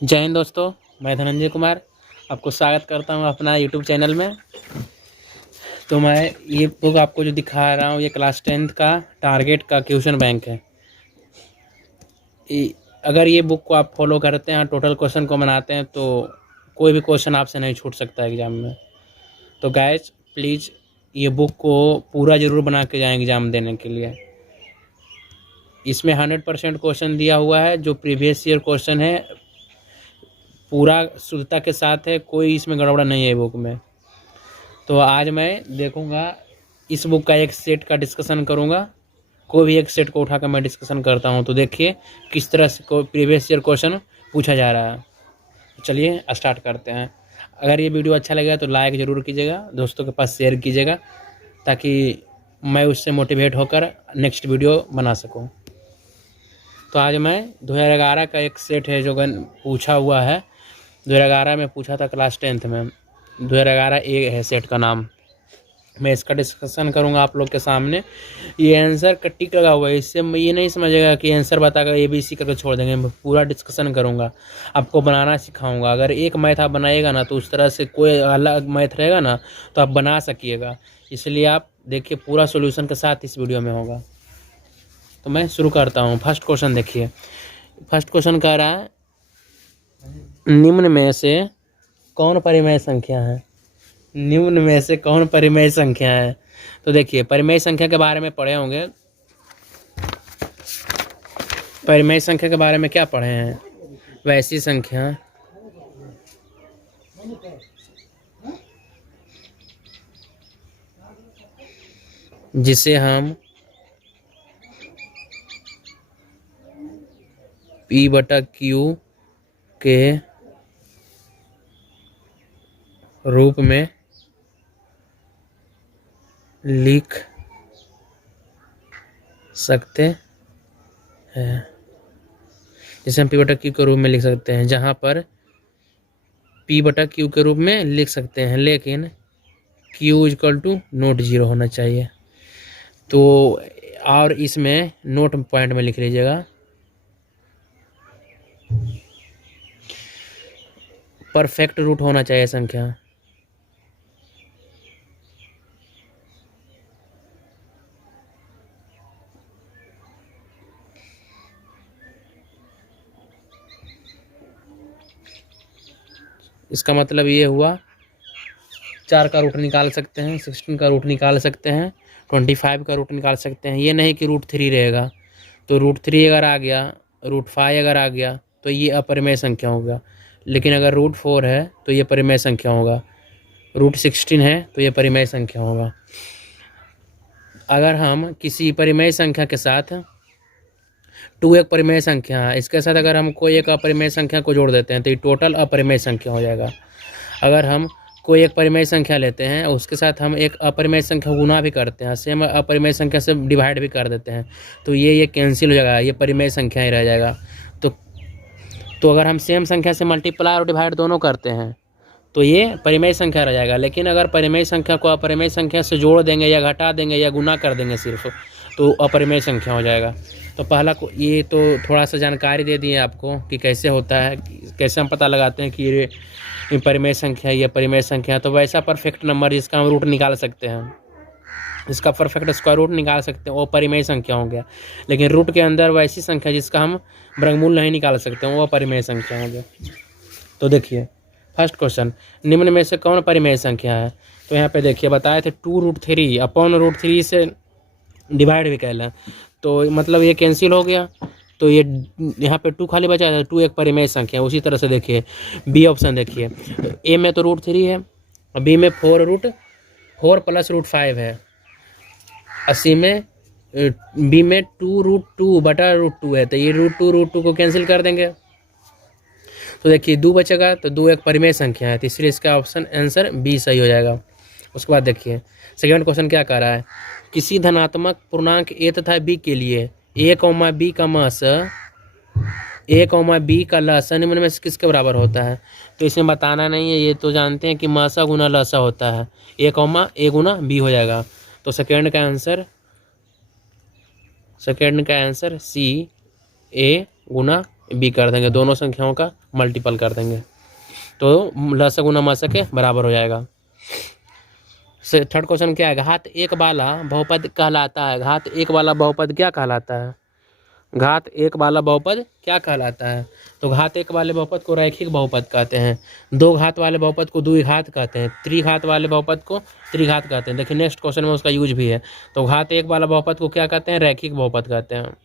जय हिंद दोस्तों, मैं धनंजय कुमार आपको स्वागत करता हूं अपना यूट्यूब चैनल में। तो मैं ये बुक आपको जो दिखा रहा हूं ये क्लास 10th का टारगेट का क्वेश्चन बैंक है। अगर ये बुक को आप फॉलो करते हैं, टोटल क्वेश्चन को बनाते हैं तो कोई भी क्वेश्चन आपसे नहीं छूट सकता एग्ज़ाम में। तो गाइस प्लीज़ ये बुक को पूरा ज़रूर बना के जाएँ एग्ज़ाम देने के लिए। इसमें 100% क्वेश्चन दिया हुआ है, जो प्रीवियस ईयर क्वेश्चन है पूरा शुद्धता के साथ है, कोई इसमें गड़बड़ा नहीं है बुक में। तो आज मैं देखूंगा इस बुक का एक सेट का डिस्कशन करूंगा, कोई भी एक सेट को उठाकर मैं डिस्कशन करता हूं। तो देखिए किस तरह से प्रीवियस ईयर क्वेश्चन पूछा जा रहा है। चलिए स्टार्ट करते हैं। अगर ये वीडियो अच्छा लगेगा तो लाइक ज़रूर कीजिएगा, दोस्तों के पास शेयर कीजिएगा, ताकि मैं उससे मोटिवेट होकर नेक्स्ट वीडियो बना सकूँ। तो आज मैं 2011 का एक सेट है जो पूछा हुआ है। 2011 में पूछा था क्लास 10th में। 2011 ए है सेट का नाम। मैं इसका डिस्कशन करूंगा आप लोग के सामने। ये आंसर का टिक लगा हुआ है, इससे ये नहीं समझेगा कि आंसर बताकर ABC करके छोड़ देंगे। मैं पूरा डिस्कशन करूंगा, आपको बनाना सिखाऊंगा। अगर एक मैथ आप बनाइएगा ना तो उस तरह से कोई अलग मैथ रहेगा ना तो आप बना सकिएगा। इसलिए आप देखिए पूरा सोल्यूशन के साथ इस वीडियो में होगा। तो मैं शुरू करता हूँ। फर्स्ट क्वेश्चन देखिए। फर्स्ट क्वेश्चन कह रहा है निम्न में से कौन परिमेय संख्या है। निम्न में से कौन परिमेय संख्या है। तो देखिए परिमेय संख्या के बारे में पढ़े होंगे। परिमेय संख्या के बारे में क्या पढ़े हैं? वैसी संख्या जिसे हम P/Q के रूप में लिख सकते हैं। जिसे हम P/Q के रूप में लिख सकते हैं, जहाँ पर P/Q के रूप में लिख सकते हैं, लेकिन Q = नोट 0 होना चाहिए। तो और इसमें नोट पॉइंट में लिख लीजिएगा। परफेक्ट रूट होना चाहिए संख्या। इसका मतलब ये हुआ 4 का रूट निकाल सकते हैं, 16 का रूट निकाल सकते हैं, 25 का रूट निकाल सकते हैं। ये नहीं कि √3 रहेगा। तो √3 अगर आ गया, √5 अगर आ गया तो ये अपरिमेय संख्या होगा। लेकिन अगर √4 है तो ये परिमेय संख्या होगा। √16 है तो ये परिमेय संख्या होगा। अगर हम किसी परिमेय संख्या के साथ 2 एक परिमेय संख्या है, इसके साथ अगर हम कोई एक अपरिमेय संख्या को जोड़ देते हैं तो ये टोटल अपरिमेय संख्या हो जाएगा। अगर हम कोई एक परिमेय संख्या लेते हैं उसके साथ हम एक अपरिमेय संख्या गुना भी करते हैं, सेम अपरिमेय संख्या से डिवाइड भी कर देते हैं, तो ये कैंसिल हो जाएगा, ये परिमेय संख्या ही रह जाएगा। तो अगर हम सेम संख्या से मल्टीप्लाई और डिवाइड दोनों करते हैं तो ये परिमेय संख्या रह जाएगा। लेकिन अगर परिमेय संख्या को अपरिमेय संख्या से जोड़ देंगे या घटा देंगे या गुना कर देंगे सिर्फ, तो अपरिमेय संख्या हो जाएगा। तो पहला ये तो थोड़ा सा जानकारी दे दिए आपको कि कैसे होता है, कैसे हम पता लगाते हैं कि ये परिमेय संख्या या परिमेय संख्या। तो वैसा परफेक्ट नंबर जिसका हम रूट निकाल सकते हैं, इसका परफेक्ट स्क्वायर रूट निकाल सकते हैं, वो परिमेय संख्या हो गया। लेकिन रूट के अंदर वैसी संख्या जिसका हम वर्गमूल नहीं निकाल सकते हैं, वो परिमेय संख्या हो गया। तो देखिए फर्स्ट क्वेश्चन, निम्न में से कौन परिमेय संख्या है। तो यहाँ पे देखिए बताए थे 2√3 अपॉन √3 से डिवाइड भी कर लें तो मतलब ये कैंसिल हो गया। तो ये यहाँ पे 2 खाली बचा है, 2 एक परिमेय संख्या। उसी तरह से देखिए बी ऑप्शन देखिए, ए में तो √3 है, बी में 4 + √5 है, अस्सी में बी में 2√2/√2 है। तो ये √2 को कैंसिल कर देंगे तो देखिए 2 बचेगा। तो 2 एक परिमेय संख्या है, तो इसलिए इसका ऑप्शन आंसर बी सही हो जाएगा। उसके बाद देखिए सेकंड क्वेश्चन क्या कह रहा है। किसी धनात्मक पूर्णांक a तथा b के लिए a, b का मास a, b का लसा निम्न में से किसके बराबर होता है। तो इसमें बताना नहीं है, ये तो जानते हैं कि मासा गुना लसा होता है। a, a गुना b हो जाएगा। तो सेकंड का आंसर सी a गुना बी कर देंगे, दोनों संख्याओं का मल्टीपल कर देंगे तो लसक गुना मसक के बराबर हो जाएगा। से थर्ड क्वेश्चन क्या है, घात एक वाला बहुपद कहलाता है। घात एक वाला बहुपद क्या कहलाता है? घात एक वाला बहुपद क्या कहलाता है? तो घात एक वाले बहुपद को रैखिक बहुपद कहते हैं, दो घात वाले बहुपद को द्विघात कहते हैं, त्रिघात वाले बहुपद को त्रिघात कहते हैं। देखिए नेक्स्ट क्वेश्चन में उसका यूज भी है। तो घात एक वाला बहुपद को क्या कहते हैं? रैखिक बहुपद कहते हैं।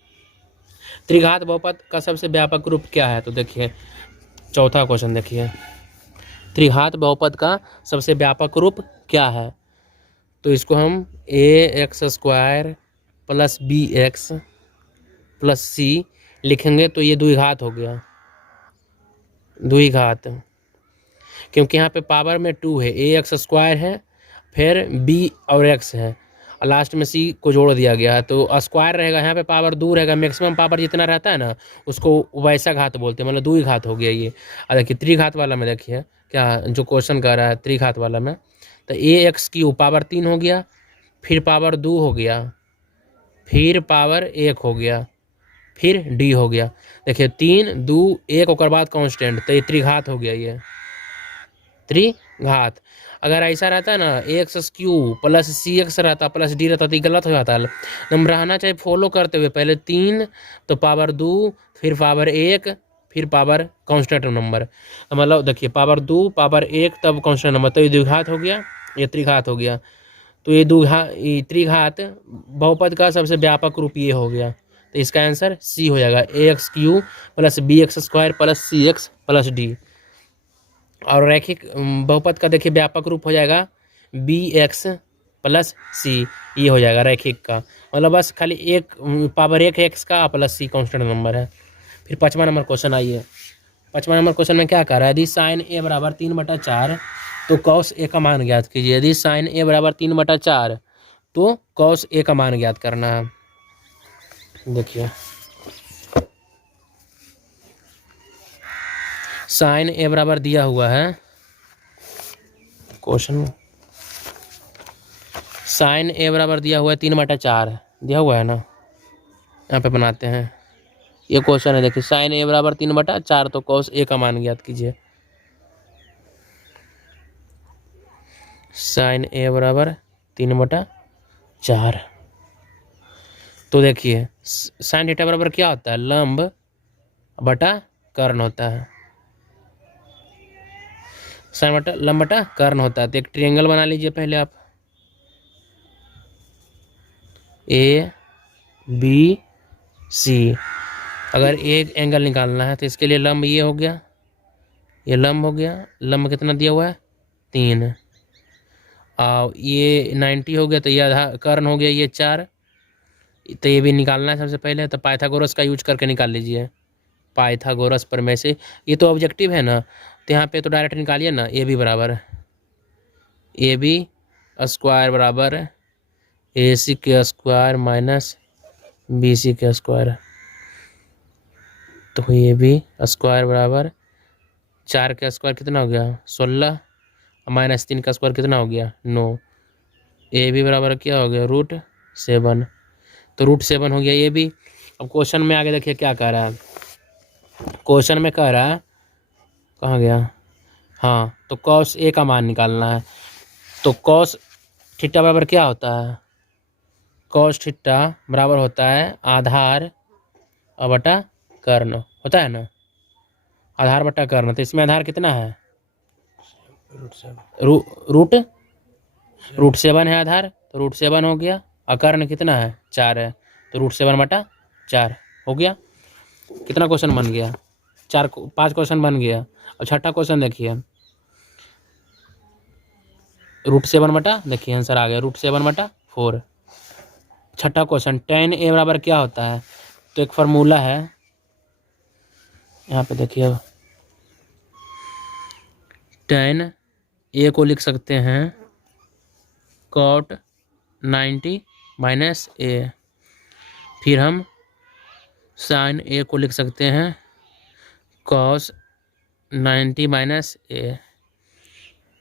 त्रिघात बहुपद का सबसे व्यापक रूप क्या है? तो देखिए चौथा क्वेश्चन देखिए, त्रिघात बहुपद का सबसे व्यापक रूप क्या है? तो इसको हम ax² प्लस bx प्लस सी लिखेंगे तो ये द्विघात हो गया, द्विघात, क्योंकि यहाँ पे पावर में 2 है, ax² है, फिर b और x है, और लास्ट में c को जोड़ दिया गया है तो स्क्वायर रहेगा, यहाँ पे पावर 2 रहेगा, मैक्सिमम पावर जितना रहता है ना उसको वैसा घात बोलते हैं, मतलब द्विघात हो गया ये। और देखिए त्रिघात वाला में देखिए क्या जो क्वेश्चन कर रहा है त्रिघात वाला में, तो ax³ पावर 3 हो गया, फिर पावर 2 हो गया, फिर पावर 1 हो गया, फिर डी हो गया। देखिए 3 2 1 और बाद कांस्टेंट, तो ये त्रिघात हो गया, ये त्रिघात। अगर ऐसा रहता ना ax³ प्लस cx रहता प्लस डी रहता तो ये गलत हो जाता। नंबर रहना चाहिए फॉलो करते हुए, पहले 3 तो पावर 2 फिर पावर 1 फिर पावर कांस्टेंट नंबर, मतलब देखिए पावर 2 पावर 1 तब कांस्टेंट नंबर, तो ये द्विघात हो गया, ये त्रिघात हो गया। तो ये त्रिघात बहुपद का सबसे व्यापक रूप ये हो गया, तो इसका आंसर सी हो जाएगा, ax³ plus bx² plus cx plus D. और रैखिक बहुपद का देखिए व्यापक रूप हो जाएगा bx प्लस सी, ये हो जाएगा रैखिक का, मतलब बस खाली एक पावर 1 x का प्लस सी कांस्टेंट नंबर है। फिर 5वां नंबर क्वेश्चन आइए, 5वां नंबर क्वेश्चन में क्या कर रहा है, यदि साइन a बराबर 3/4 तो कॉस a का मान ज्ञात कीजिए। यदि साइन a बराबर 3/4 तो कॉस a का मान ज्ञात करना है। देखिए साइन a बराबर दिया हुआ है क्वेश्चन, साइन a बराबर दिया हुआ है 3/4 दिया हुआ है ना, यहाँ पे बनाते हैं, ये क्वेश्चन है। देखिए साइन a बराबर 3/4 तो कॉस a का मान ज्ञात कीजिए। साइन a बराबर 3/4, तो देखिए साइन थीटा बराबर क्या होता है, लंब बटा कर्ण होता है, साइन बटा लंब बटा कर्ण होता है। तो एक ट्रायंगल बना लीजिए पहले आप, ए बी सी, अगर एक एंगल निकालना है तो इसके लिए लंब ये हो गया, ये लंब हो गया, लंब कितना दिया हुआ है 3, और ये 90 हो गया, तो ये आधा कर्ण हो गया ये 4, तो ये भी निकालना है सबसे पहले, तो पाइथागोरस का यूज करके निकाल लीजिए, पाइथागोरस पर में से, ये तो ऑब्जेक्टिव है ना तो यहाँ पे तो डायरेक्ट निकालिए ना, ए बी बराबर ए बी स्क्वायर बराबर ए सी के स्क्वायर माइनस बी सी के स्क्वायर, तो ये भी स्क्वायर बराबर 4 का स्क्वायर कितना हो गया 16, माइनस 3 का स्क्वायर कितना हो गया 9, ए बी बराबर क्या हो गया √7, तो √7 हो गया ये भी। अब क्वेश्चन में आगे देखिए क्या कह रहा है, क्वेश्चन में कह रहा है, कहाँ गया, हाँ, तो कॉस ए का मान निकालना है। तो कॉस थीटा बराबर क्या होता है, कॉस थीटा बराबर होता है आधार और बटा कर्ण होता है ना, आधार बटा कर्ण, तो इसमें आधार कितना है √7 है आधार, तो √7 हो गया, और कर्ण कितना है 4 है, तो √7/4 हो गया। कितना क्वेश्चन बन गया 5 क्वेश्चन बन गया। और छठा क्वेश्चन देखिए, √7 देखिए आंसर आ गया √7/4। छठा क्वेश्चन, tan a बराबर क्या होता है, तो एक फार्मूला है यहाँ पे देखिए, tan a को लिख सकते हैं cot 90 माइनस a, फिर हम sin a को लिख सकते हैं cos 90 माइनस a,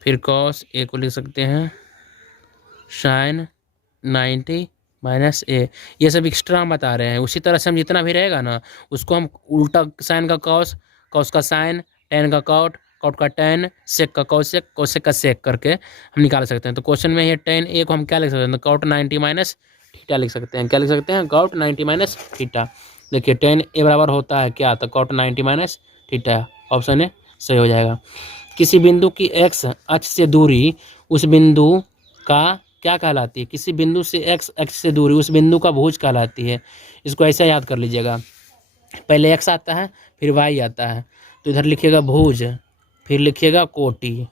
फिर cos a को लिख सकते हैं sin 90 -a, ये सब एक्स्ट्रा हम बता रहे हैं। उसी तरह से हम जितना भी रहेगा ना उसको हम उल्टा साइन का कॉस, कॉस का साइन, टेन का कॉट, कॉट का टेन, सेक का कॉसेक, कॉसेक का सेक करके हम निकाल सकते हैं। तो क्वेश्चन में ये टेन ए को हम क्या लिख सकते हैं, तो कॉट 90 माइनस थीटा लिख सकते हैं। क्या लिख सकते हैं, कॉट 90 माइनस थीटा। देखिए टेन ए बराबर होता है क्या, तो cot 90 minus theta, option A सही हो जाएगा। किसी बिंदु की एक्स अक्ष से दूरी उस बिंदु का क्या कहलाती है, किसी बिंदु से एक्स अक्ष से दूरी उस बिंदु का भुज कहलाती है। इसको ऐसा याद कर लीजिएगा, पहले एक्स आता है फिर वाई आता है, तो इधर लिखिएगा भुज, फिर लिखिएगा कोटि।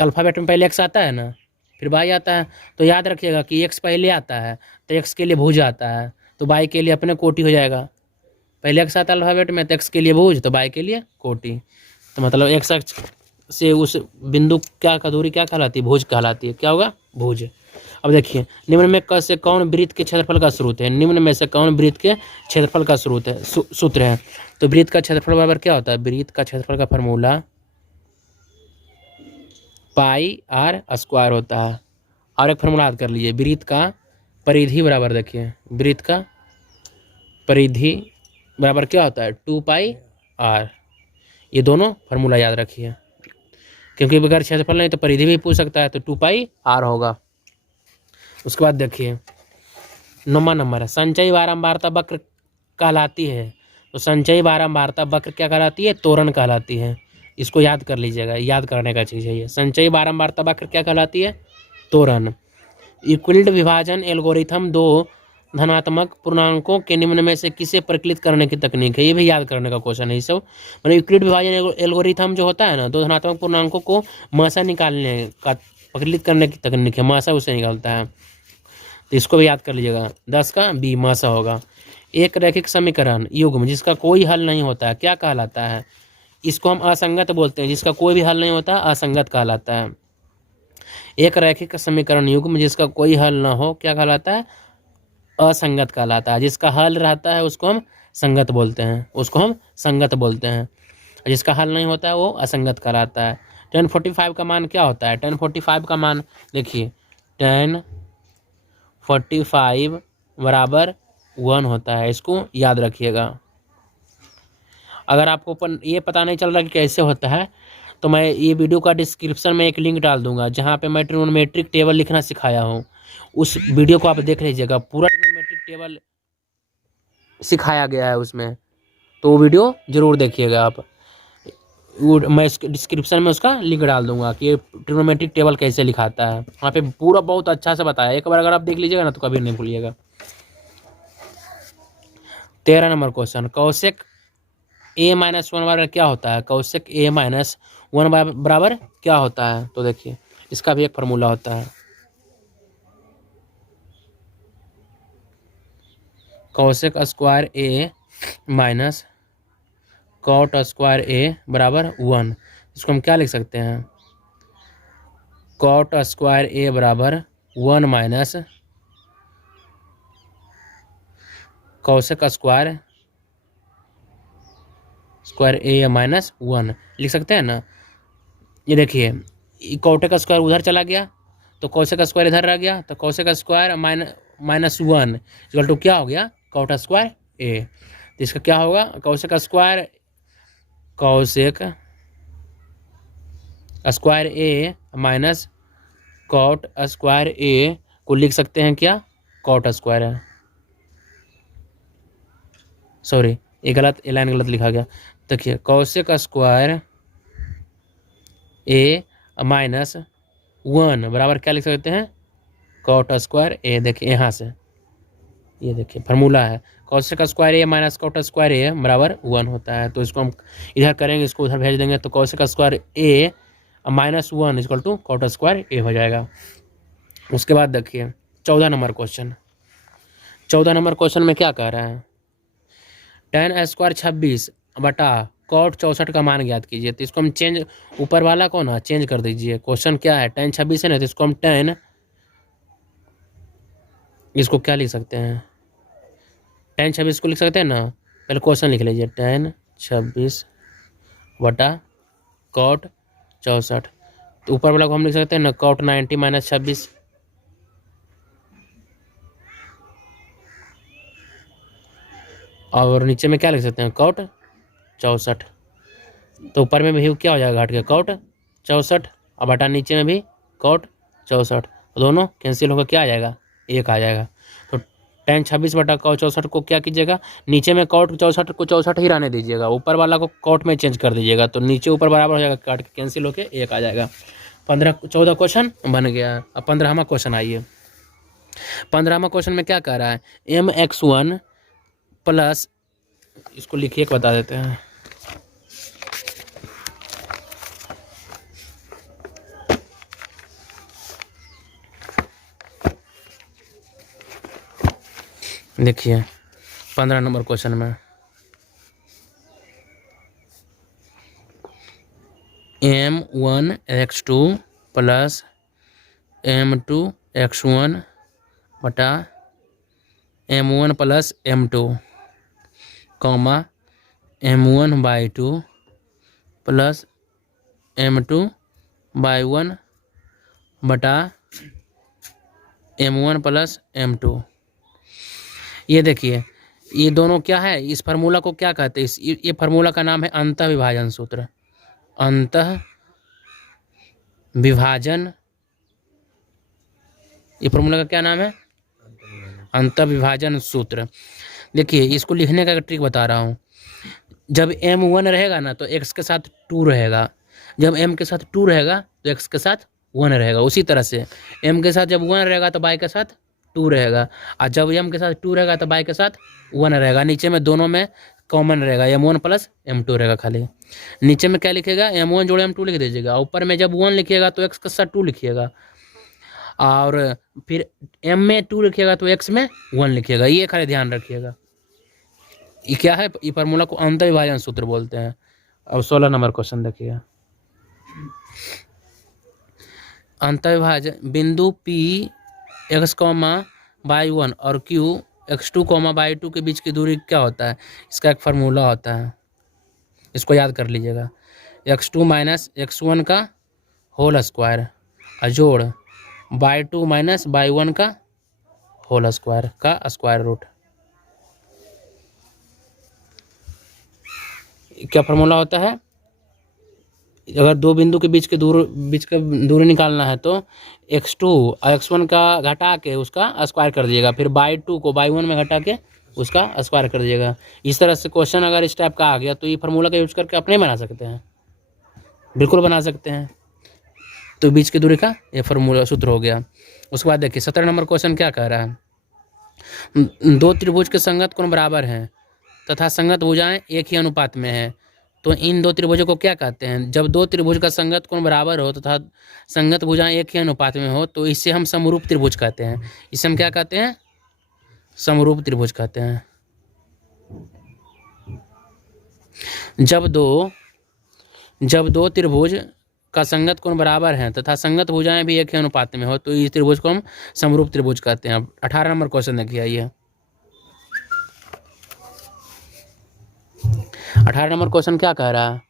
अल्फ़ाबेट में पहले एक्स आता है ना, फिर वाई आता है, तो याद रखिएगा कि एक्स पहले आता है तो एक्स के लिए भुज आता है, तो वाई के लिए अपने कोटि हो जाएगा। पहले एक्स आता है अल्फ़ाबेट में तो एक्स के लिए भुज, तो वाई के लिए कोटि। तो मतलब एक्स अक्ष से उस बिंदु क्या का दूरी क्या कहलाती है, भुज कहलाती है। क्या होगा, भुज। अब देखिए निम्न में से कौन वृत्त के क्षेत्रफल का स्रोत है, निम्न में से कौन वृत्त के क्षेत्रफल का स्रोत है, सूत्र है। तो वृत्त का क्षेत्रफल बराबर क्या होता है, वृत्त का क्षेत्रफल का फार्मूला पाई आर स्क्वायर होता है। और एक फार्मूला याद कर लीजिए, वृत्त का परिधि बराबर, देखिए वृत्त का परिधि बराबर क्या होता है, 2 पाई आर। ये दोनों फार्मूला याद रखिए, क्योंकि बगैर क्षेत्रफल नहीं तो परिधि भी पूछ सकता है, तो 2 पाई आर होगा। उसके बाद देखिए 9वां नंबर है, संचयी बारंबारता वक्र कहलाती है। तो संचयी बारंबारता वक्र क्या कहलाती है, त्वरण कहलाती है। इसको याद कर लीजिएगा, याद करने का चीज़ है ये। संचयी बारंबारता वक्र क्या कहलाती है, त्वरण। यूक्लिड विभाजन एल्गोरिथम दो धनात्मक पूर्णांकों के निम्न में से किसे प्रकलित करने की तकनीक है, ये भी याद करने का क्वेश्चन है ये सब। मतलब यूक्लिड विभाजन एल्गोरिथम जो होता है ना, दो धनात्मक पूर्णांकों को मासा निकालने का प्रकलित करने की तकनीक है, मासा उसे निकालता है। तो इसको भी याद कर लीजिएगा, 10 का बी मासा होगा। एक रैखिक समीकरण युग्म जिसका कोई हल नहीं होता है क्या कहलाता है, इसको हम असंगत बोलते हैं, जिसका कोई भी हल नहीं होता असंगत कहलाता है। एक रैखिक समीकरण युग्म जिसका कोई हल ना हो क्या कहलाता है, असंगत कहलाता है। जिसका हल रहता है उसको हम संगत बोलते हैं, उसको हम संगत बोलते हैं। जिसका हल नहीं होता है वो असंगत कहलाता है। 1045 का मान क्या होता है, 1045 का मान देखिए 1045 बराबर 1 होता है, इसको याद रखिएगा। अगर आपको ये पता नहीं चल रहा कि कैसे होता है, तो मैं ये वीडियो का डिस्क्रिप्शन में एक लिंक डाल दूंगा जहाँ पे मैं ट्रिग्नोमेट्रिक टेबल लिखना सिखाया हूँ। उस वीडियो को आप देख लीजिएगा, पूरा ट्रिग्नोमेट्रिक टेबल सिखाया गया है उसमें, तो वो वीडियो ज़रूर देखिएगा आप। मैं इस डिस्क्रिप्शन में उसका लिंक डाल दूंगा कि ये ट्रिग्नोमेट्रिक टेबल कैसे लिखाता है, वहाँ पे पूरा बहुत अच्छा से बताया। एक बार अगर आप देख लीजिएगा ना तो कभी नहीं भूलिएगा। 13 number question, Kaushik a minus 1 बराबर क्या होता है, कौशिक a माइनस 1 बराबर क्या होता है। तो देखिए इसका भी एक फार्मूला होता है, cosec square a minus cot square a बराबर 1। इसको हम क्या लिख सकते हैं, कॉट स्क्वायर a बराबर 1 minus Kaushik square a minus 1 लिख सकते हैं ना। ये देखिए कॉट का स्क्वायर उधर चला गया तो कौशिक स्क्वायर इधर रह गया, तो cosec square minus 1 equal to क्या हो गया, कॉट स्क्वायर a। तो इसका क्या होगा, cosec square a minus cot square a को लिख सकते हैं क्या, कॉट स्क्वायर है, सॉरी ये गलत, ये लाइन गलत लिखा गया। देखिए कौशिक स्क्वायर a माइनस 1 बराबर क्या लिख सकते हैं, कॉट स्क्वायर a। देखिए यहाँ से ये देखिए फार्मूला है, cosec square a minus cot square a बराबर 1 होता है। तो इसको हम इधर करेंगे, इसको उधर भेज देंगे, तो cosec square a minus 1 equal to cot square a हो जाएगा। उसके बाद देखिए 14 नंबर क्वेश्चन, 14 नंबर क्वेश्चन में क्या कह रहा है, tan स्क्वायर 26 बटा कॉट 64 का मान ज्ञात कीजिए। तो इसको हम चेंज, ऊपर वाला को ना चेंज कर दीजिए। क्वेश्चन क्या है, tan 26 है ना, तो इसको हम tan, इसको क्या लिख सकते हैं, tan 26 को लिख सकते हैं ना। पहले क्वेश्चन लिख लीजिए, tan 26 बटा कॉट 64। तो ऊपर वाला को हम लिख सकते हैं ना, कॉट 90 माइनस 26, और नीचे में क्या लिख सकते हैं, cot 64। तो ऊपर में भी क्या हो जाएगा घट के cot 64, और बटा नीचे में भी cot 64, तो दोनों कैंसिल होकर क्या आ जाएगा, 1 आ जाएगा। तो tan 26 बटा cot 64 को क्या कीजिएगा, नीचे में cot 64 को 64 ही रहने दीजिएगा, ऊपर वाला को cot में चेंज कर दीजिएगा, तो नीचे ऊपर बराबर हो जाएगा, काट के कैंसिल होकर 1 आ जाएगा। 14 क्वेश्चन बन गया। अब 15वां क्वेश्चन आइए। 15वां क्वेश्चन में क्या कह रहा है, mx1 प्लस, इसको लिखिए बता देते हैं, देखिए 15 नंबर क्वेश्चन में m1x2 प्लस m2x1 बटा m1 plus m2 comma m1/2 plus m2/1 बटा m1 प्लस m2। ये देखिए ये दोनों क्या है, इस फार्मूला को क्या कहते हैं, ये फार्मूला का नाम है अंतः विभाजन सूत्र। अंतः विभाजन, ये फार्मूला का क्या नाम है, अंतः विभाजन सूत्र। देखिए इसको लिखने का ट्रिक बता रहा हूँ। जब m1 रहेगा ना तो x के साथ 2 रहेगा, जब m के साथ 2 रहेगा तो x के साथ 1 रहेगा। उसी तरह से m के साथ जब 1 रहेगा तो y के साथ 2 रहेगा, और जब m के साथ 2 रहेगा तो y के साथ 1 रहेगा। नीचे में दोनों में कॉमन रहेगा, m1 प्लस m2 रहेगा। खाली नीचे में क्या लिखेगा, m1 जोड़े m2 लिख दीजिएगा, ऊपर में जब 1 लिखिएगा तो x के साथ 2 लिखिएगा, और फिर m में 2 लिखिएगा तो x में 1 लिखिएगा। ये खाली ध्यान रखिएगा। ये क्या है, ये फार्मूला को अंतः विभाजन सूत्र बोलते हैं। अब 16 नंबर क्वेश्चन देखिए। अंतः विभाजन बिंदु P x, y1 और Q x2, y2 के बीच की दूरी क्या होता है, इसका एक फार्मूला होता है, इसको याद कर लीजिएगा। x2 माइनस x1 का होल स्क्वायर जोड़ y2 माइनस y1 का होल स्क्वायर का स्क्वायर रूट। क्या फार्मूला होता है, अगर दो बिंदु के बीच का दूरी निकालना है तो x2 और x1 का घटा के उसका स्क्वायर कर दीजिएगा, फिर y2 को y1 में घटा के उसका स्क्वायर कर दीजिएगा। इस तरह से क्वेश्चन अगर इस टाइप का आ गया तो ये फार्मूला का यूज करके अपने बना सकते हैं, बिल्कुल बना सकते हैं। तो बीच की दूरी का ये फार्मूला सूत्र हो गया। उसके बाद देखिए 17 नंबर क्वेश्चन क्या कह रहा है, दो त्रिभुज के संगत कोण बराबर हैं तथा संगत भुजाएं एक ही अनुपात में है, तो इन दो त्रिभुजों को क्या कहते हैं। जब दो त्रिभुज का संगत कोण बराबर हो तथा संगत भुजाएं एक ही अनुपात में हो तो इससे हम समरूप त्रिभुज कहते हैं। इसे हम क्या कहते हैं, समरूप त्रिभुज कहते हैं। जब दो त्रिभुज का संगत कोण बराबर है तथा संगत भुजाएं भी एक ही अनुपात में हो तो इस त्रिभुज को हम समरूप त्रिभुज कहते हैं। अब 18 नंबर क्वेश्चन देखिए। आइए 18 नंबर क्वेश्चन क्या कह रहा है,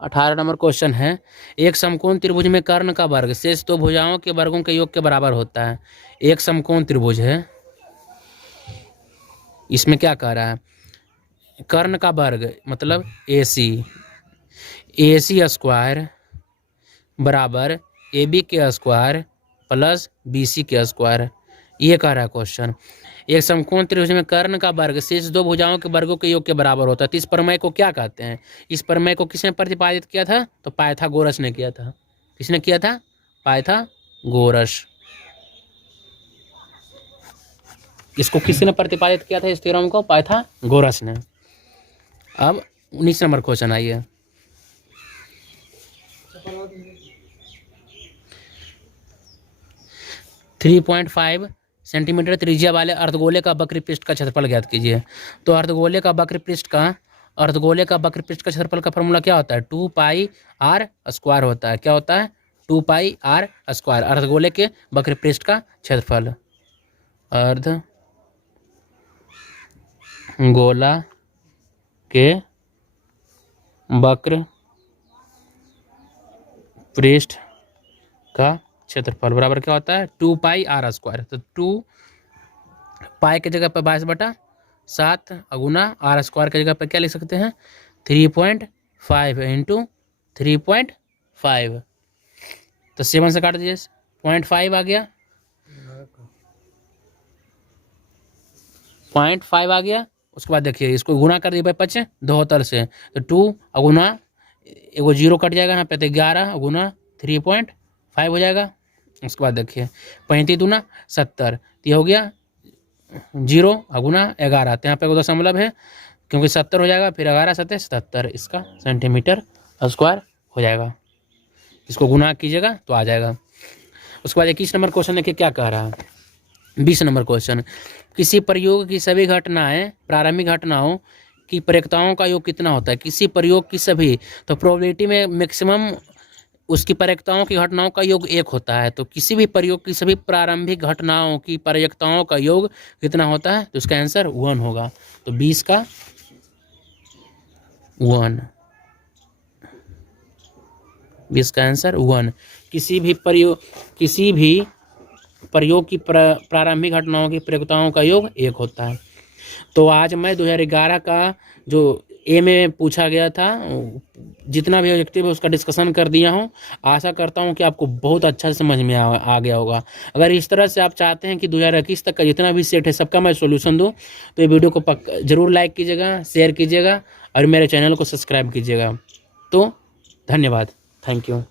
18 नंबर क्वेश्चन है, एक समकोण त्रिभुज में कर्ण का वर्ग शेष दो भुजाओं के वर्गों के योग के बराबर होता है। एक समकोण त्रिभुज है, इसमें क्या कह रहा है, कर्ण का वर्ग मतलब AC स्क्वायर बराबर AB के स्क्वायर प्लस BC के स्क्वायर। ये कह रहा है क्वेश्चन। एक समकोण त्रिभुज में कर्ण का वर्ग शेष दो भुजाओं के वर्गों के योग के बराबर होता है। तो इस प्रमेय को क्या कहते हैं, इस प्रमेय को किसने प्रतिपादित किया था, तो पाइथागोरस ने किया था। किसने किया था, पाइथागोरस। इसको किसने प्रतिपादित किया था, इस थ्योरम को, पाइथागोरस ने। अब 19 नंबर क्वेश्चन आइए। थ्री 3.5 सेंटीमीटर त्रिज्या वाले अर्धगोले का वक्र पृष्ठ का क्षेत्रफल ज्ञात कीजिए। तो अर्धगोले का वक्र पृष्ठ का क्षेत्रफल का फॉर्मूला क्या होता है, 2πr स्क्वायर होता है। क्या होता है, 2πr स्क्वायर। अर्धगोले के वक्र पृष्ठ का क्षेत्रफल, अर्धगोला के वक्र पृष्ठ का क्षेत्रफल बराबर क्या होता है, 2πr स्क्वायर। तो 2 पाई की जगह पर 22/4 7 अगुना आर स्क्वायर की जगह पर क्या लिख सकते हैं 3.5 इंटू 3.5, तो 7 से काट दीजिए 0.5 आ गया, 0.5 आ गया। उसके बाद देखिए इसको गुना कर दिए भाई 5 72 से, तो 2 अगुना एगो 0 कट जाएगा यहाँ पे, तो 11 अगुना 3.5 हो जाएगा। उसके बाद देखिए 35 दूना 70, तो ये हो गया 0 अगुना 11, तो यहाँ पे एगो दशमलव है क्योंकि 70 हो जाएगा, फिर 11 7 77 इसका सेंटीमीटर स्क्वायर हो जाएगा। इसको गुना कीजिएगा तो आ जाएगा। उसके बाद 21 नंबर क्वेश्चन देखिए क्या कह रहा है। 20 नंबर क्वेश्चन, किसी प्रयोग की सभी घटनाएं प्रारंभिक घटनाओं की प्रयोक्ताओं का योग कितना होता है। किसी प्रयोग की सभी, तो प्रोबेबिलिटी में मैक्सिमम उसकी प्रयोक्ताओं की घटनाओं का योग 1 होता है, तो किसी भी प्रयोग की सभी प्रारंभिक घटनाओं की प्रयोक्ताओं का योग कितना होता है, तो इसका आंसर 1 होगा। तो 20 का 1, 20 का आंसर 1। किसी भी प्रयोग की प्रारंभिक घटनाओं की प्रयोक्ताओं का योग 1 होता है। तो आज मैं 2011 का जो ए में पूछा गया था जितना भी ऑब्जेक्टिव है उसका डिस्कशन कर दिया हूँ। आशा करता हूँ कि आपको बहुत अच्छा समझ में आ गया होगा। अगर इस तरह से आप चाहते हैं कि 2021 तक का जितना भी सेट है सबका मैं सॉल्यूशन दूँ, तो ये वीडियो को जरूर लाइक कीजिएगा, शेयर कीजिएगा और मेरे चैनल को सब्सक्राइब कीजिएगा। तो धन्यवाद, थैंक यू।